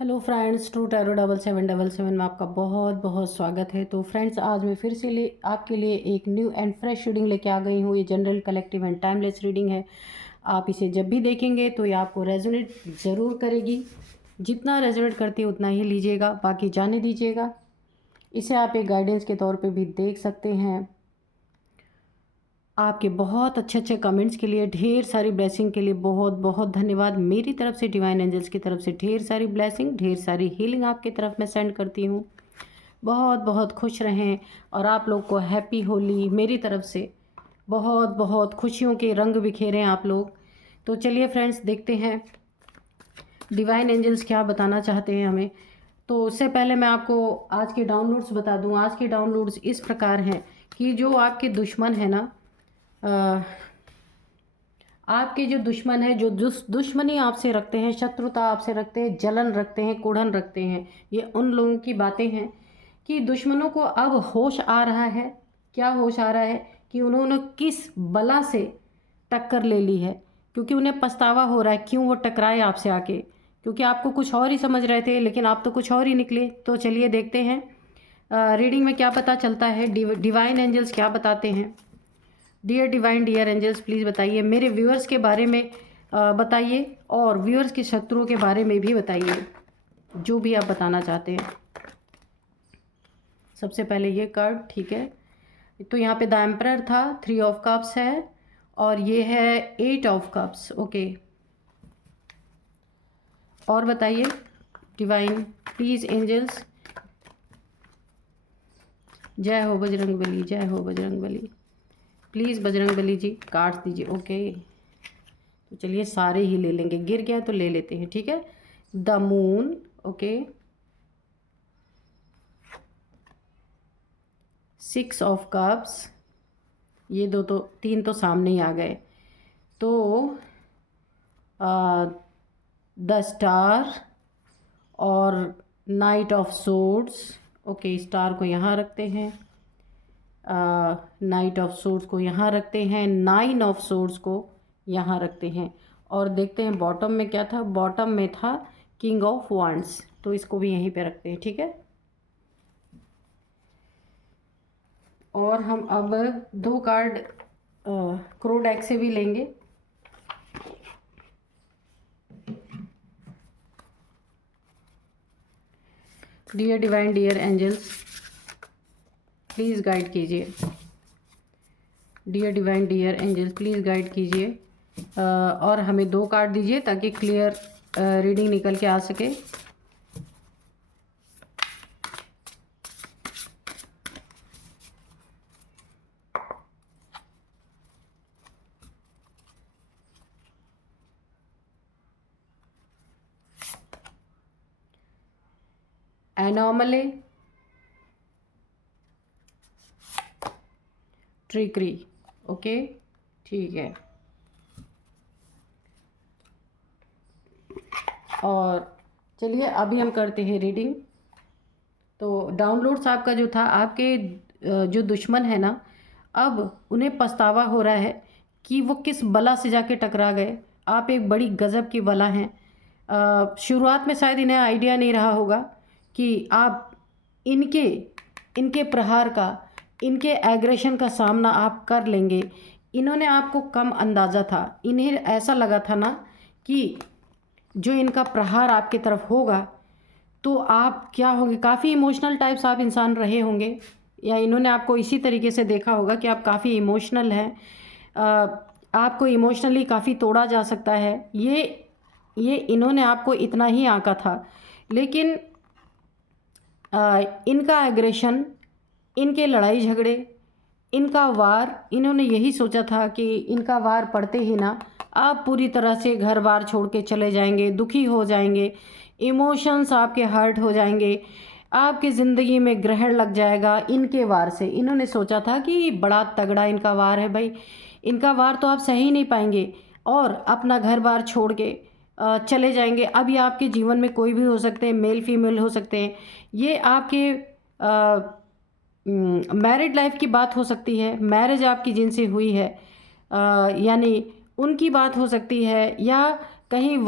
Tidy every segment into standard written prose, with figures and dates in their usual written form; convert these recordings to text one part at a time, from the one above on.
Hello friends, true tarot 7777 में आपका बहुत बहुत स्वागत है। तो फ्रेंड्स, आज मैं फिर से आपके लिए एक न्यू एंड फ्रेश रीडिंग लेके आ गई हूँ। ये general, collective and timeless reading है। आप इसे जब भी देखेंगे तो ये आपको रेजोनेट ज़रूर करेगी। जितना रेजोनेट करती है उतना ही लीजिएगा, बाकी जाने दीजिएगा। इसे आप एक गाइडेंस के तौर पर भी देख सकते हैं। आपके बहुत अच्छे अच्छे कमेंट्स के लिए, ढेर सारी ब्लेसिंग के लिए बहुत बहुत धन्यवाद। मेरी तरफ से, डिवाइन एंजल्स की तरफ से ढेर सारी ब्लेसिंग, ढेर सारी हीलिंग आपकी तरफ मैं सेंड करती हूँ। बहुत बहुत खुश रहें और आप लोग को हैप्पी होली मेरी तरफ से। बहुत बहुत खुशियों के रंग बिखेरें आप लोग। तो चलिए फ्रेंड्स, देखते हैं डिवाइन एंजल्स क्या बताना चाहते हैं हमें। तो उससे पहले मैं आपको आज के डाउनलोड्स बता दूं। आज के डाउनलोड्स इस प्रकार हैं कि जो आपके दुश्मन है ना, आपके जो दुश्मन है, जो दुश्मनी आपसे रखते हैं, शत्रुता आपसे रखते हैं, जलन रखते हैं, कुढ़न रखते हैं, ये उन लोगों की बातें हैं कि दुश्मनों को अब होश आ रहा है। क्या होश आ रहा है? कि उन्होंने किस बला से टक्कर ले ली है, क्योंकि उन्हें पछतावा हो रहा है क्यों वो टकराए आपसे आके। क्योंकि आपको कुछ और ही समझ रहे थे, लेकिन आप तो कुछ और ही निकले। तो चलिए देखते हैं रीडिंग में क्या पता चलता है, डिवाइन एंजल्स क्या बताते हैं। Dear divine, dear angels, please बताइए मेरे व्यूअर्स के बारे में, बताइए, और व्यूअर्स के शत्रुओं के बारे में भी बताइए, जो भी आप बताना चाहते हैं। सबसे पहले ये कार्ड, ठीक है। तो यहाँ पे द एम्परर था, 3 ऑफ कप्स है, और ये है 8 ऑफ कप्स। ओके, और बताइए डिवाइन प्लीज़ एंजल्स। जय हो बजरंग बली, जय हो बजरंग बली। प्लीज़ बजरंग बली जी कार्ड्स दीजिए। ओके, तो चलिए सारे ही ले लेंगे, गिर गया तो ले लेते हैं, ठीक है। The moon, okay, 6 of cups, ये दो तो, 3 तो सामने ही आ गए। तो द स्टार और night of swords. Okay, star को यहाँ रखते हैं, नाइट ऑफ सोर्ड्स को यहाँ रखते हैं, 9 ऑफ सोर्ड्स को यहाँ रखते हैं। और देखते हैं बॉटम में क्या था। बॉटम में था किंग ऑफ वांड्स, तो इसको भी यहीं पे रखते हैं, ठीक है। और हम अब 2 कार्ड क्रो डेक से भी लेंगे। Dear divine, dear angels, please guide कीजिए। Dear divine, dear angels, please guide कीजिए, और हमें 2 कार्ड दीजिए ताकि क्लियर रीडिंग निकल के आ सके। एनॉमली, ट्रिकरी, ओके, ठीक है। और चलिए अभी हम करते हैं रीडिंग। तो डाउनलोड्स आपका जो था, आपके जो दुश्मन है ना, अब उन्हें पछतावा हो रहा है कि वो किस बला से जाके टकरा गए। आप एक बड़ी गज़ब की बला हैं। शुरुआत में शायद इन्हें आइडिया नहीं रहा होगा कि आप इनके इनके प्रहार का, इनके एग्रेशन का सामना आप कर लेंगे। इन्होंने आपको कम अंदाज़ा था। इन्हें ऐसा लगा था ना कि जो इनका प्रहार आपकी तरफ होगा तो आप क्या होंगे, काफ़ी इमोशनल टाइप्स आप इंसान रहे होंगे, या इन्होंने आपको इसी तरीके से देखा होगा कि आप काफ़ी इमोशनल हैं। आपको इमोशनली काफ़ी तोड़ा जा सकता है। ये इन्होंने आपको इतना ही आंका था, लेकिन इनका एग्रेशन, इनके लड़ाई झगड़े, इनका वार, इन्होंने यही सोचा था कि इनका वार पड़ते ही ना आप पूरी तरह से घर बार छोड़ के चले जाएंगे, दुखी हो जाएंगे, इमोशंस आपके हर्ट हो जाएंगे, आपकी ज़िंदगी में ग्रहण लग जाएगा इनके वार से। इन्होंने सोचा था कि बड़ा तगड़ा इनका वार है भाई, इनका वार तो आप सही नहीं पाएंगे और अपना घर बार छोड़ के चले जाएंगे। अब ये आपके जीवन में कोई भी हो सकते हैं, मेल फीमेल हो सकते हैं। ये आपके मैरिड लाइफ की बात हो सकती है, मैरिज आपकी जिनसे हुई है, यानी उनकी बात हो सकती है, या कहीं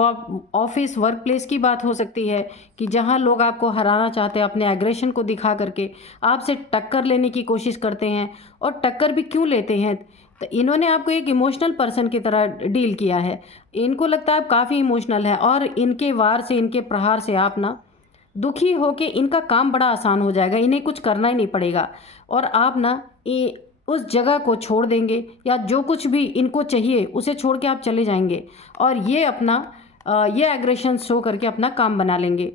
ऑफिस वर्क प्लेस की बात हो सकती है कि जहां लोग आपको हराना चाहते हैं, अपने एग्रेशन को दिखा करके आपसे टक्कर लेने की कोशिश करते हैं। और टक्कर भी क्यों लेते हैं? तो इन्होंने आपको एक इमोशनल पर्सन की तरह डील किया है। इनको लगता है आप काफ़ी इमोशनल है, और इनके वार से, इनके प्रहार से आप ना दुखी होके इनका काम बड़ा आसान हो जाएगा, इन्हें कुछ करना ही नहीं पड़ेगा। और आप ना उस जगह को छोड़ देंगे, या जो कुछ भी इनको चाहिए उसे छोड़ के आप चले जाएंगे, और ये अपना ये एग्रेशन शो करके अपना काम बना लेंगे।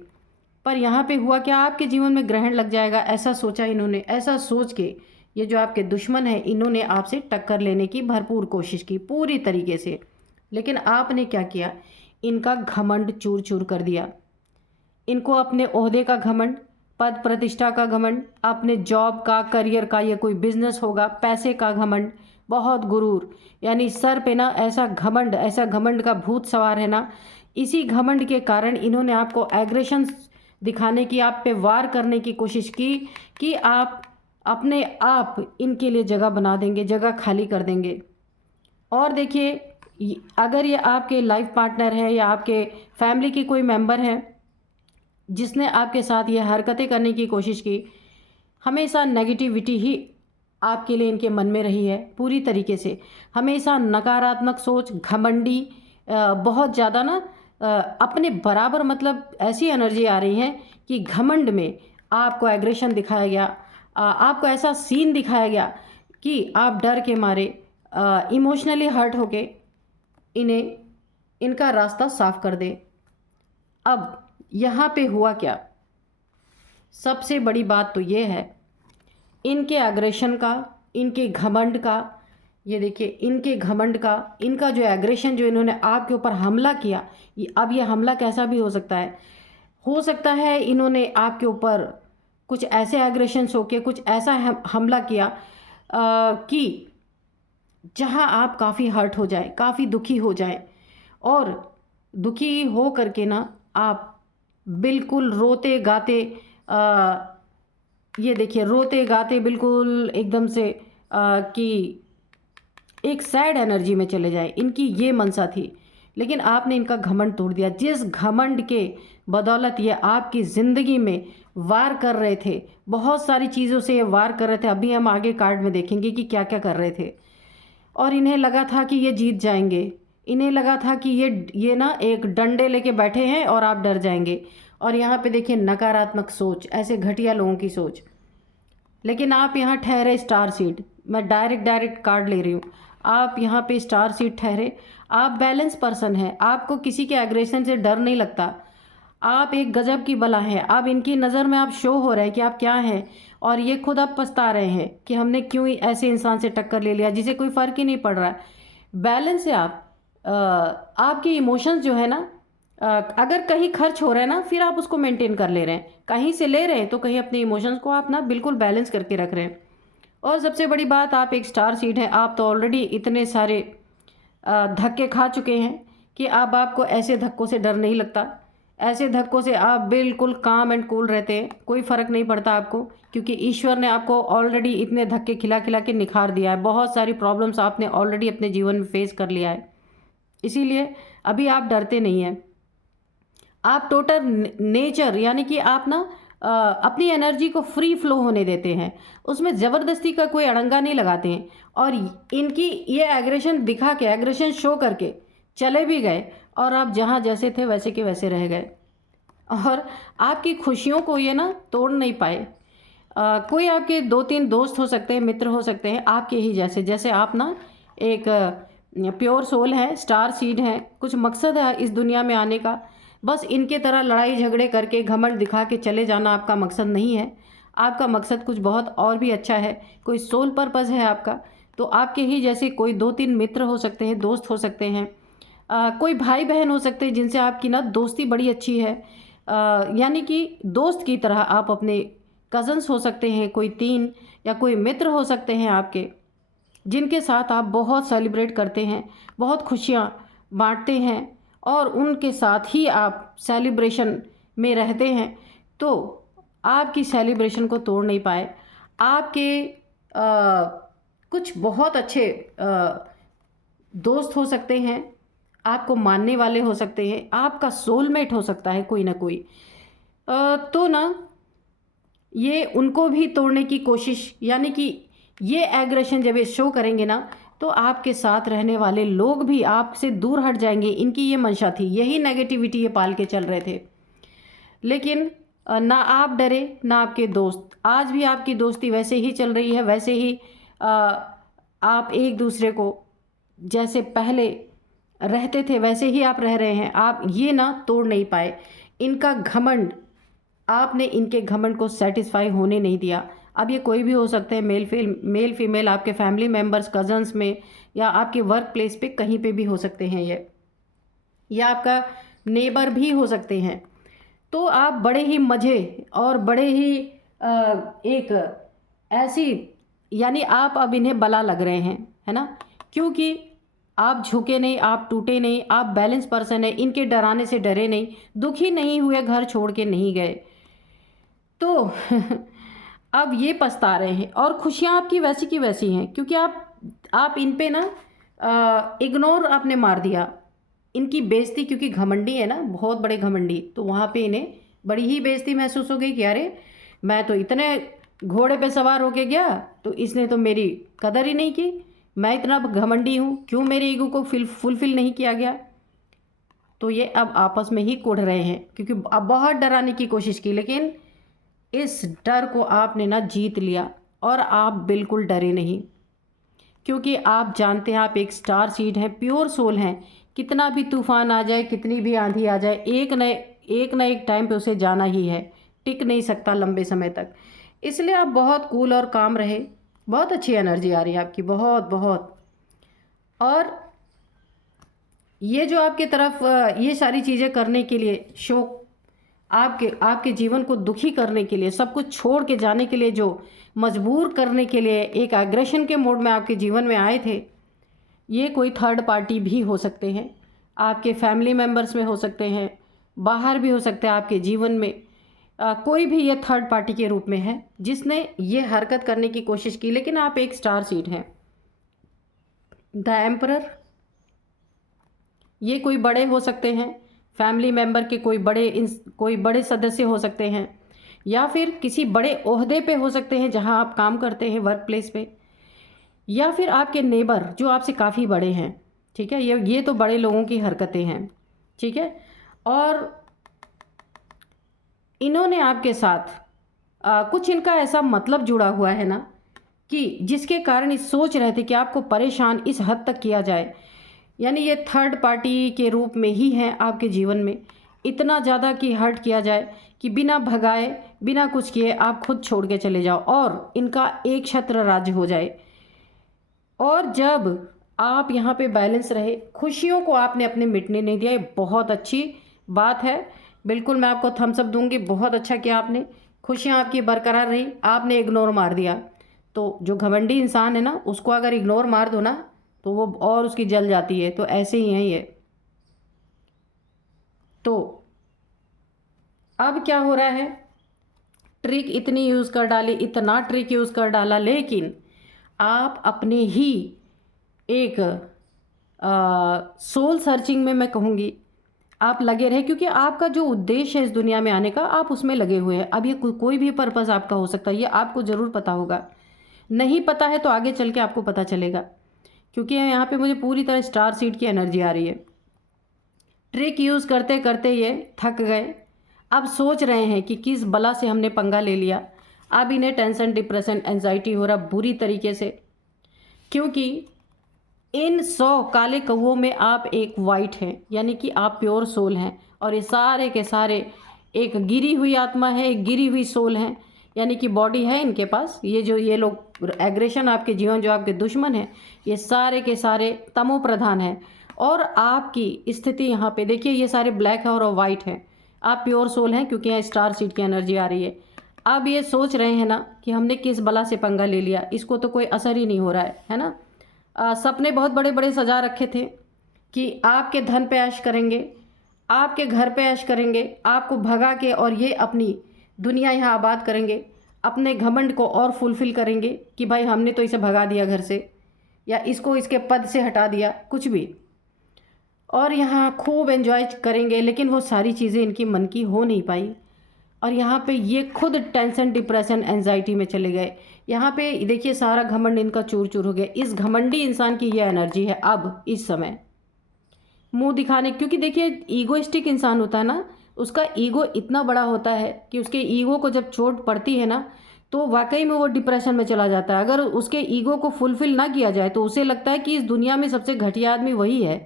पर यहाँ पे हुआ क्या, आपके जीवन में ग्रहण लग जाएगा, ऐसा सोचा इन्होंने। ऐसा सोच के ये जो आपके दुश्मन है, इन्होंने आपसे टक्कर लेने की भरपूर कोशिश की पूरी तरीके से। लेकिन आपने क्या किया, इनका घमंड चूर चूर कर दिया। इनको अपने ओहदे का घमंड, पद प्रतिष्ठा का घमंड, अपने जॉब का, करियर का, या कोई बिजनेस होगा, पैसे का घमंड, बहुत गुरूर, यानी सर पे ना ऐसा घमंड, ऐसा घमंड का भूत सवार है ना। इसी घमंड के कारण इन्होंने आपको एग्रेशन दिखाने की, आप पे वार करने की कोशिश की कि आप अपने आप इनके लिए जगह बना देंगे, जगह खाली कर देंगे। और देखिए, अगर ये आपके लाइफ पार्टनर है या आपके फैमिली की कोई मेंबर है जिसने आपके साथ ये हरकतें करने की कोशिश की, हमेशा नेगेटिविटी ही आपके लिए इनके मन में रही है पूरी तरीके से। हमेशा नकारात्मक सोच, घमंडी, बहुत ज़्यादा ना अपने बराबर, मतलब ऐसी एनर्जी आ रही है कि घमंड में आपको एग्रेशन दिखाया गया, आपको ऐसा सीन दिखाया गया कि आप डर के मारे इमोशनली हर्ट होके इन्हें, इनका रास्ता साफ कर दे। अब यहाँ पे हुआ क्या, सबसे बड़ी बात तो ये है, इनके एग्रेशन का, इनके घमंड का, ये देखिए इनके घमंड का, इनका जो एग्रेशन, जो इन्होंने आपके ऊपर हमला किया, अब ये हमला कैसा भी हो सकता है इन्होंने आपके ऊपर कुछ ऐसे एग्रेशन शो के, कुछ ऐसा हमला किया कि जहां आप काफ़ी हर्ट हो जाए, काफ़ी दुखी हो जाए, और दुखी हो करके ना आप बिल्कुल रोते गाते, ये देखिए रोते गाते बिल्कुल एकदम से कि एक सैड एनर्जी में चले जाए, इनकी ये मनसा थी। लेकिन आपने इनका घमंड तोड़ दिया। जिस घमंड के बदौलत ये आपकी ज़िंदगी में वार कर रहे थे, बहुत सारी चीज़ों से ये वार कर रहे थे, अभी हम आगे कार्ड में देखेंगे कि क्या क्या कर रहे थे। और इन्हें लगा था कि ये जीत जाएंगे, इन्हें लगा था कि ये ना एक डंडे लेके बैठे हैं और आप डर जाएंगे। और यहाँ पे देखिए नकारात्मक सोच, ऐसे घटिया लोगों की सोच। लेकिन आप यहाँ ठहरे स्टार सीड, मैं डायरेक्ट कार्ड ले रही हूँ, आप यहाँ पे स्टार सीड ठहरे। आप बैलेंस पर्सन हैं, आपको किसी के एग्रेशन से डर नहीं लगता, आप एक गजब की बला हैं। आप इनकी नज़र में आप शो हो रहे हैं कि आप क्या हैं, और ये खुद अब पछता रहे हैं कि हमने क्यों ऐसे इंसान से टक्कर ले लिया जिसे कोई फ़र्क ही नहीं पड़ रहा है। बैलेंस है आप। आपके इमोशंस जो है ना, अगर कहीं खर्च हो रहा है ना, फिर आप उसको मेंटेन कर ले रहे हैं, कहीं से ले रहे हैं तो कहीं अपने इमोशंस को आप ना बिल्कुल बैलेंस करके रख रहे हैं। और सबसे बड़ी बात, आप एक स्टार सीड हैं, आप तो ऑलरेडी इतने सारे धक्के खा चुके हैं कि अब आपको ऐसे धक्कों से डर नहीं लगता। ऐसे धक्कों से आप बिल्कुल काम एंड कूल रहते हैं, कोई फ़र्क नहीं पड़ता आपको, क्योंकि ईश्वर ने आपको ऑलरेडी इतने धक्के खिला खिला के निखार दिया है। बहुत सारी प्रॉब्लम्स आपने ऑलरेडी अपने जीवन में फेस कर लिया है, इसीलिए अभी आप डरते नहीं हैं। आप टोटल नेचर, यानी कि आप ना अपनी एनर्जी को फ्री फ्लो होने देते हैं, उसमें ज़बरदस्ती का कोई अड़ंगा नहीं लगाते हैं। और इनकी ये एग्रेशन दिखा के, एग्रेशन शो करके चले भी गए, और आप जहाँ जैसे थे वैसे के वैसे रह गए, और आपकी खुशियों को ये ना तोड़ नहीं पाए। कोई आपके 2-3 दोस्त हो सकते हैं, मित्र हो सकते हैं आपके ही जैसे, जैसे आप ना एक प्योर सोल है, स्टार सीड है, कुछ मकसद है इस दुनिया में आने का। बस इनके तरह लड़ाई झगड़े करके घमंड दिखा के चले जाना आपका मकसद नहीं है। आपका मकसद कुछ बहुत और भी अच्छा है, कोई सोल पर्पज़ है आपका। तो आपके ही जैसे कोई 2-3 मित्र हो सकते हैं, दोस्त हो सकते हैं, कोई भाई बहन हो सकते हैं जिनसे आपकी ना दोस्ती बड़ी अच्छी है, यानी कि दोस्त की तरह आप अपने कज़न्स हो सकते हैं, कोई 3 या कोई मित्र हो सकते हैं आपके, जिनके साथ आप बहुत सेलिब्रेट करते हैं, बहुत खुशियाँ बांटते हैं, और उनके साथ ही आप सेलिब्रेशन में रहते हैं। तो आपकी सेलिब्रेशन को तोड़ नहीं पाए। आपके कुछ बहुत अच्छे दोस्त हो सकते हैं, आपको मानने वाले हो सकते हैं, आपका सोलमेट हो सकता है कोई ना कोई। तो ना ये उनको भी तोड़ने की कोशिश, यानी कि ये एग्रेशन जब ये शो करेंगे ना, तो आपके साथ रहने वाले लोग भी आपसे दूर हट जाएंगे। इनकी ये मंशा थी, यही नेगेटिविटी ये पाल के चल रहे थे। लेकिन ना आप डरे ना आपके दोस्त, आज भी आपकी दोस्ती वैसे ही चल रही है, वैसे ही आप एक दूसरे को जैसे पहले रहते थे वैसे ही आप रह रहे हैं। आप ये ना तोड़ नहीं पाए इनका घमंड, आपने इनके घमंड को सेटिस्फाई होने नहीं दिया। अब ये कोई भी हो सकते हैं, मेल फीमेल, आपके फैमिली मेम्बर्स, कजन्स में, या आपके वर्क प्लेस पे कहीं पे भी हो सकते हैं ये, या आपका नेबर भी हो सकते हैं। तो आप बड़े ही मज़े और बड़े ही एक ऐसी, यानी आप अब इन्हें बला लग रहे हैं, है ना, क्योंकि आप झुके नहीं, आप टूटे नहीं, आप बैलेंस पर्सन है, इनके डराने से डरे नहीं, दुखी नहीं हुए, घर छोड़ के नहीं गए। तो अब ये पछता रहे हैं और खुशियाँ आपकी वैसी की वैसी हैं, क्योंकि आप इन पे ना इग्नोर आपने मार दिया इनकी बेइज्जती, क्योंकि घमंडी है ना, बहुत बड़े घमंडी, तो वहाँ पे इन्हें बड़ी ही बेइज्जती महसूस हो गई कि अरे मैं तो इतने घोड़े पे सवार होके गया तो इसने तो मेरी कदर ही नहीं की, मैं इतना घमंडी हूँ, क्यों मेरे ईगो को फुलफिल नहीं किया गया। तो ये अब आपस में ही कुढ़ रहे हैं, क्योंकि अब बहुत डराने की कोशिश की, लेकिन इस डर को आपने ना जीत लिया और आप बिल्कुल डरे नहीं, क्योंकि आप जानते हैं आप एक स्टार सीड हैं, प्योर सोल हैं। कितना भी तूफान आ जाए, कितनी भी आंधी आ जाए, एक न एक टाइम पे उसे जाना ही है, टिक नहीं सकता लंबे समय तक। इसलिए आप बहुत कूल और काम रहे। बहुत अच्छी एनर्जी आ रही है आपकी, बहुत बहुत। और ये जो आपके तरफ ये सारी चीज़ें करने के लिए, शोक आपके जीवन को दुखी करने के लिए, सब कुछ छोड़ के जाने के लिए, जो मजबूर करने के लिए एक एग्रेशन के मोड में आपके जीवन में आए थे, ये कोई थर्ड पार्टी भी हो सकते हैं, आपके फैमिली मेम्बर्स में हो सकते हैं, बाहर भी हो सकते हैं आपके जीवन में। कोई भी ये थर्ड पार्टी के रूप में है जिसने ये हरकत करने की कोशिश की, लेकिन आप एक स्टार सीड हैं। द एम्परर, ये कोई बड़े हो सकते हैं, फैमिली मेम्बर के कोई बड़े सदस्य हो सकते हैं, या फिर किसी बड़े ओहदे पे हो सकते हैं जहां आप काम करते हैं वर्क प्लेस पे, या फिर आपके नेबर जो आपसे काफ़ी बड़े हैं। ठीक है, ये तो बड़े लोगों की हरकतें हैं। ठीक है, और इन्होंने आपके साथ कुछ इनका ऐसा मतलब जुड़ा हुआ है ना, कि जिसके कारण ये सोच रहे थे कि आपको परेशान इस हद तक किया जाए, यानी ये थर्ड पार्टी के रूप में ही हैं आपके जीवन में, इतना ज़्यादा कि हर्ट किया जाए कि बिना भगाए बिना कुछ किए आप खुद छोड़ के चले जाओ और इनका एक छत्र राज्य हो जाए। और जब आप यहाँ पे बैलेंस रहे, खुशियों को आपने अपने मिटने नहीं दिया, ये बहुत अच्छी बात है। बिल्कुल मैं आपको थम्स अप दूंगी, बहुत अच्छा किया आपने, खुशियाँ आपकी बरकरार रही, आपने इग्नोर मार दिया। तो जो घमंडी इंसान है ना, उसको अगर इग्नोर मार दो ना तो वो और उसकी जल जाती है, तो ऐसे ही हैं ये। तो अब क्या हो रहा है, ट्रिक इतनी यूज़ कर डाली, इतना ट्रिक यूज़ कर डाला, लेकिन आप अपने ही एक सोल सर्चिंग में मैं कहूँगी आप लगे रहे, क्योंकि आपका जो उद्देश्य है इस दुनिया में आने का, आप उसमें लगे हुए हैं। अब ये कोई भी पर्पज़ आपका हो सकता है, ये आपको ज़रूर पता होगा, नहीं पता है तो आगे चल के आपको पता चलेगा, क्योंकि यहाँ पे मुझे पूरी तरह स्टार सीड की एनर्जी आ रही है। ट्रिक यूज़ करते करते ये थक गए, अब सोच रहे हैं कि किस बला से हमने पंगा ले लिया। अब इन्हें टेंशन, डिप्रेशन, एंजाइटी हो रहा बुरी तरीके से, क्योंकि इन 100 काले कौवों में आप एक वाइट हैं, यानी कि आप प्योर सोल हैं, और ये सारे के सारे एक गिरी हुई आत्मा है, एक गिरी हुई सोल हैं, यानी कि बॉडी है इनके पास। ये लोग एग्रेशन आपके जीवन, जो आपके दुश्मन हैं, ये सारे के सारे तमो प्रधान हैं। और आपकी स्थिति यहाँ पे देखिए, ये सारे ब्लैक है और वाइट हैं, आप प्योर सोल हैं, क्योंकि यहाँ स्टार सीड की एनर्जी आ रही है। अब ये सोच रहे हैं ना कि हमने किस बला से पंगा ले लिया, इसको तो कोई असर ही नहीं हो रहा है ना। सपने बहुत बड़े बड़े सजा रखे थे कि आपके धन पे ऐश करेंगे, आपके घर पे ऐश करेंगे, आपको भगा के और ये अपनी दुनिया यहाँ आबाद करेंगे, अपने घमंड को और फुलफिल करेंगे कि भाई हमने तो इसे भगा दिया घर से, या इसको इसके पद से हटा दिया, कुछ भी। और यहाँ खूब एंजॉय करेंगे, लेकिन वो सारी चीज़ें इनकी मन की हो नहीं पाई और यहाँ पे ये खुद टेंशन, डिप्रेशन, एंजाइटी में चले गए। यहाँ पे देखिए सारा घमंड इनका चूर चूर हो गया। इस घमंडी इंसान की ये एनर्जी है अब इस समय, मुंह दिखाने, क्योंकि देखिए ईगोइस्टिक इंसान होता है ना, उसका ईगो इतना बड़ा होता है कि उसके ईगो को जब चोट पड़ती है ना, तो वाकई में वो डिप्रेशन में चला जाता है। अगर उसके ईगो को फुलफिल ना किया जाए तो उसे लगता है कि इस दुनिया में सबसे घटिया आदमी वही है,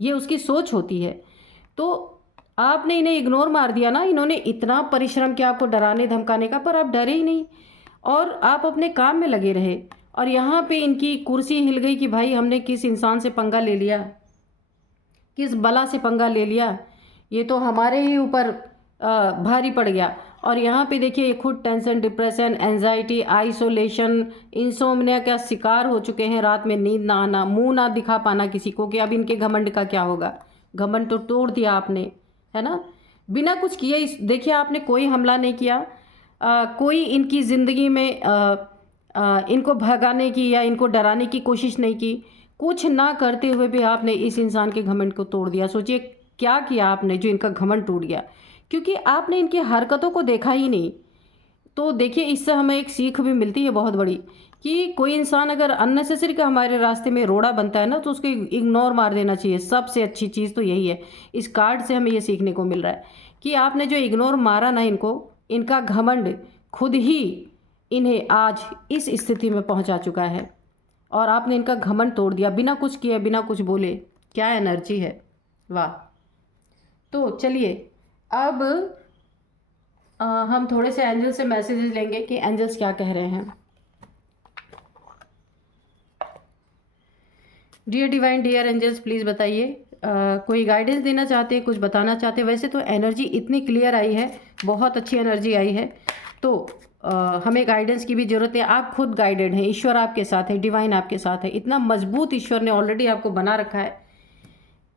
ये उसकी सोच होती है। तो आपने इन्हें इग्नोर मार दिया ना, इन्होंने इतना परिश्रम किया आपको डराने धमकाने का, पर आप डरे ही नहीं और आप अपने काम में लगे रहे। और यहाँ पे इनकी कुर्सी हिल गई कि भाई हमने किस इंसान से पंगा ले लिया, किस बला से पंगा ले लिया, ये तो हमारे ही ऊपर भारी पड़ गया। और यहाँ पे देखिए ये खुद tension, depression, anxiety, isolation, insomnia का शिकार हो चुके हैं। रात में नींद ना आना, मुंह ना दिखा पाना किसी को कि अब इनके घमंड का क्या होगा। घमंड तो तोड़ दिया आपने, है ना, बिना कुछ किए। देखिए आपने कोई हमला नहीं किया, कोई इनकी ज़िंदगी में इनको भगाने की या इनको डराने की कोशिश नहीं की। कुछ ना करते हुए भी आपने इस इंसान के घमंड को तोड़ दिया। सोचिए क्या किया आपने जो इनका घमंड टूट गया, क्योंकि आपने इनकी हरकतों को देखा ही नहीं। तो देखिए इससे हमें एक सीख भी मिलती है बहुत बड़ी, कि कोई इंसान अगर अननेसेसरी का हमारे रास्ते में रोड़ा बनता है ना, तो उसको इग्नोर मार देना चाहिए। सबसे अच्छी चीज़ तो यही है। इस कार्ड से हमें ये सीखने को मिल रहा है कि आपने जो इग्नोर मारा ना इनको, इनका घमंड खुद ही इन्हें आज इस स्थिति में पहुंचा चुका है और आपने इनका घमंड तोड़ दिया बिना कुछ किए, बिना कुछ बोले। क्या एनर्जी है, वाह। तो चलिए अब हम थोड़े से एंजल से मैसेजेस लेंगे कि एंजल्स क्या कह रहे हैं। Dear divine, dear angels, please बताइए, कोई गाइडेंस देना चाहते हैं, कुछ बताना चाहते हैं। वैसे तो एनर्जी इतनी क्लियर आई है, बहुत अच्छी एनर्जी आई है, तो हमें गाइडेंस की भी ज़रूरत है। आप खुद गाइडेड हैं, ईश्वर आपके साथ है, डिवाइन आपके साथ है। इतना मजबूत ईश्वर ने ऑलरेडी आपको बना रखा है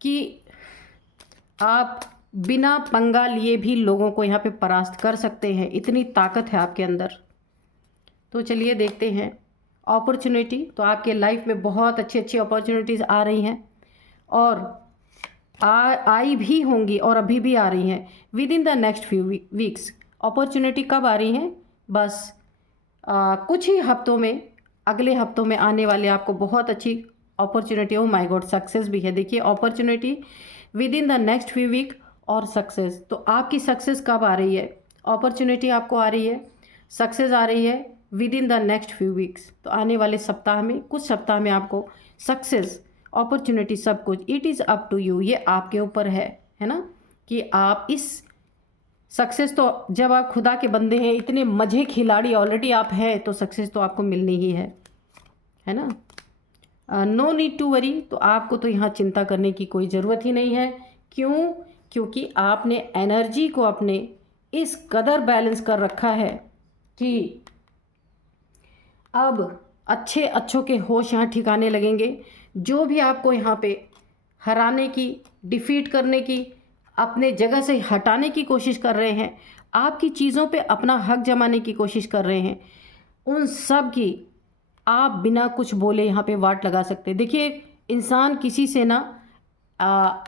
कि आप बिना पंगा लिए भी लोगों को यहाँ पे परास्त कर सकते हैं। इतनी ताकत है आपके अंदर। तो चलिए देखते हैं अपॉर्चुनिटी। तो आपके लाइफ में बहुत अच्छी अच्छी अपॉर्चुनिटीज़ आ रही हैं और आई भी होंगी और अभी भी आ रही हैं। With in the next few weeks opportunity कब आ रही हैं, बस कुछ ही हफ्तों में, अगले हफ्तों में आने वाले आपको बहुत अच्छी opportunity. Oh my god, success भी है। देखिए opportunity within the next few week और सक्सेस। तो आपकी सक्सेस कब आ रही है, अपॉर्चुनिटी आपको आ रही है, सक्सेस आ रही है with in the next few weeks. तो आने वाले सप्ताह में, कुछ सप्ताह में आपको सक्सेस, अपॉर्चुनिटी, सब कुछ। It is up to you, ये आपके ऊपर है ना, कि आप इस सक्सेस, तो जब आप खुदा के बंदे हैं, इतने मजे खिलाड़ी ऑलरेडी आप हैं, तो सक्सेस तो आपको मिलनी ही है ना। No need to worry. तो आपको तो यहाँ चिंता करने की कोई ज़रूरत ही नहीं है। क्यों? क्योंकि आपने एनर्जी को अपने इस कदर बैलेंस कर रखा है कि अब अच्छे अच्छों के होश यहाँ ठिकाने लगेंगे। जो भी आपको यहाँ पे हराने की, डिफीट करने की, अपने जगह से हटाने की कोशिश कर रहे हैं, आपकी चीज़ों पे अपना हक जमाने की कोशिश कर रहे हैं, उन सब की आप बिना कुछ बोले यहाँ पे वाट लगा सकते हैं। देखिए इंसान किसी से ना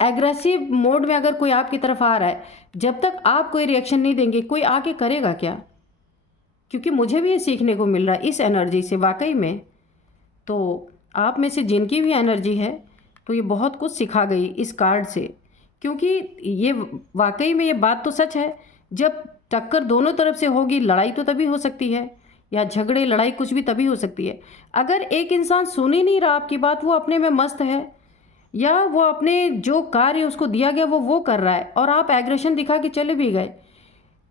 एग्रेसिव मोड में अगर कोई आपकी तरफ आ रहा है, जब तक आप कोई रिएक्शन नहीं देंगे, कोई आके करेगा क्या? क्योंकि मुझे भी ये सीखने को मिल रहा है इस एनर्जी से वाकई में। तो आप में से जिनकी भी एनर्जी है, तो ये बहुत कुछ सिखा गई इस कार्ड से, क्योंकि ये वाकई में ये बात तो सच है। जब टक्कर दोनों तरफ से होगी, लड़ाई तो तभी हो सकती है, या झगड़े, लड़ाई, कुछ भी तभी हो सकती है। अगर एक इंसान सुन ही नहीं रहा आपकी बात, वो अपने में मस्त है, या वो अपने जो कार्य उसको दिया गया वो कर रहा है, और आप एग्रेशन दिखा के चले भी गए,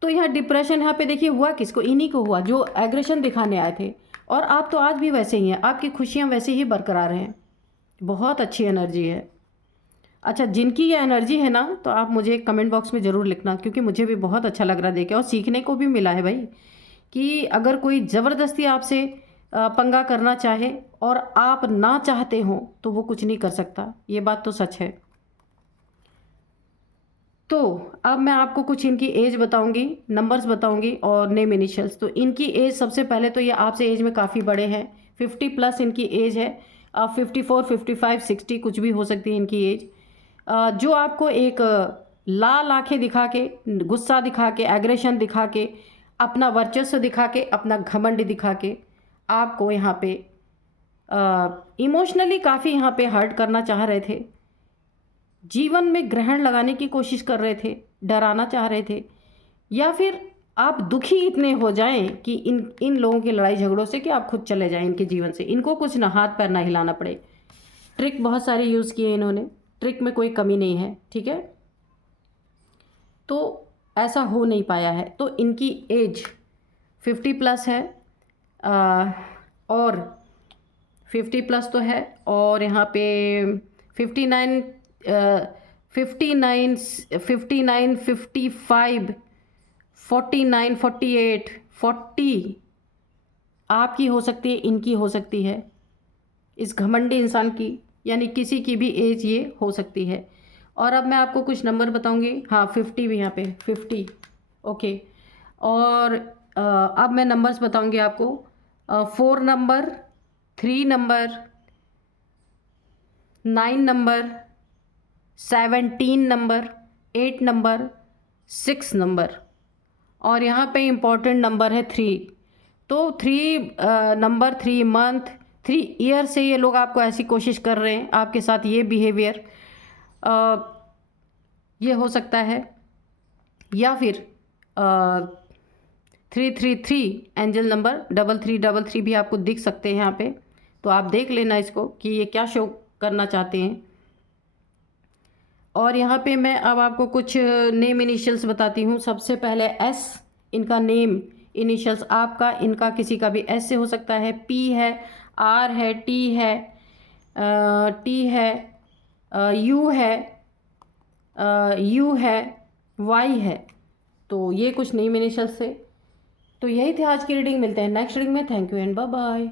तो यहाँ डिप्रेशन यहाँ पे देखिए हुआ किसको? इन्हीं को हुआ जो एग्रेशन दिखाने आए थे। और आप तो आज भी वैसे ही हैं, आपकी खुशियाँ वैसे ही बरकरार हैं। बहुत अच्छी एनर्जी है। अच्छा, जिनकी ये एनर्जी है ना, तो आप मुझे कमेंट बॉक्स में ज़रूर लिखना, क्योंकि मुझे भी बहुत अच्छा लग रहा देख के, और सीखने को भी मिला है भाई, कि अगर कोई ज़बरदस्ती आपसे पंगा करना चाहे और आप ना चाहते हो, तो वो कुछ नहीं कर सकता। ये बात तो सच है। तो अब मैं आपको कुछ इनकी एज बताऊंगी, नंबर्स बताऊंगी और नेम इनिशियल्स। तो इनकी एज, सबसे पहले तो ये आपसे एज में काफ़ी बड़े हैं, 50 प्लस इनकी एज है। 54, 55, 60 कुछ भी हो सकती है इनकी एज। जो आपको एक लाल आंखें दिखा के, गुस्सा दिखा के, एग्रेशन दिखा के, अपना वर्चस्व दिखा के, अपना घमंड दिखा के आपको यहाँ पे इमोशनली काफ़ी यहाँ पे हर्ट करना चाह रहे थे, जीवन में ग्रहण लगाने की कोशिश कर रहे थे, डराना चाह रहे थे, या फिर आप दुखी इतने हो जाएं कि इन लोगों की लड़ाई झगड़ों से कि आप खुद चले जाएं इनके जीवन से, इनको कुछ ना हाथ पैर ना हिलाना पड़े। ट्रिक बहुत सारे यूज़ किए इन्होंने, ट्रिक में कोई कमी नहीं है, ठीक है। तो ऐसा हो नहीं पाया है। तो इनकी एज 50+ है, और 50+ तो है, और यहाँ पे 59 59 59 55 49 48 40 आपकी हो सकती है, इनकी हो सकती है, इस घमंडी इंसान की, यानी किसी की भी एज ये हो सकती है। और अब मैं आपको कुछ नंबर बताऊंगी। हाँ, 50 भी यहाँ पे 50, ओके। और अब मैं नंबर्स बताऊंगी आपको। 4 number, 3 number, 9 number, 17 number, 8 number, 6 number, और यहाँ पे इम्पॉर्टेंट नंबर है 3। तो 3 नंबर, 3 मंथ, 3 ईयर से ये लोग आपको ऐसी कोशिश कर रहे हैं, आपके साथ ये बिहेवियर ये हो सकता है। या फिर 333 एंजल नंबर, 3333 भी आपको दिख सकते हैं यहाँ पे। तो आप देख लेना इसको कि ये क्या शो करना चाहते हैं। और यहाँ पे मैं अब आपको कुछ नेम इनिशियल्स बताती हूँ। सबसे पहले एस, इनका नेम इनिशियल्स आपका, इनका किसी का भी एस से हो सकता है, पी है, आर है, टी है, यू है, वाई है। तो ये कुछ नेम इनिशियल्स थे। तो यही थे आज की रीडिंग। मिलते हैं नेक्स्ट रीडिंग में। Thank you and bye bye.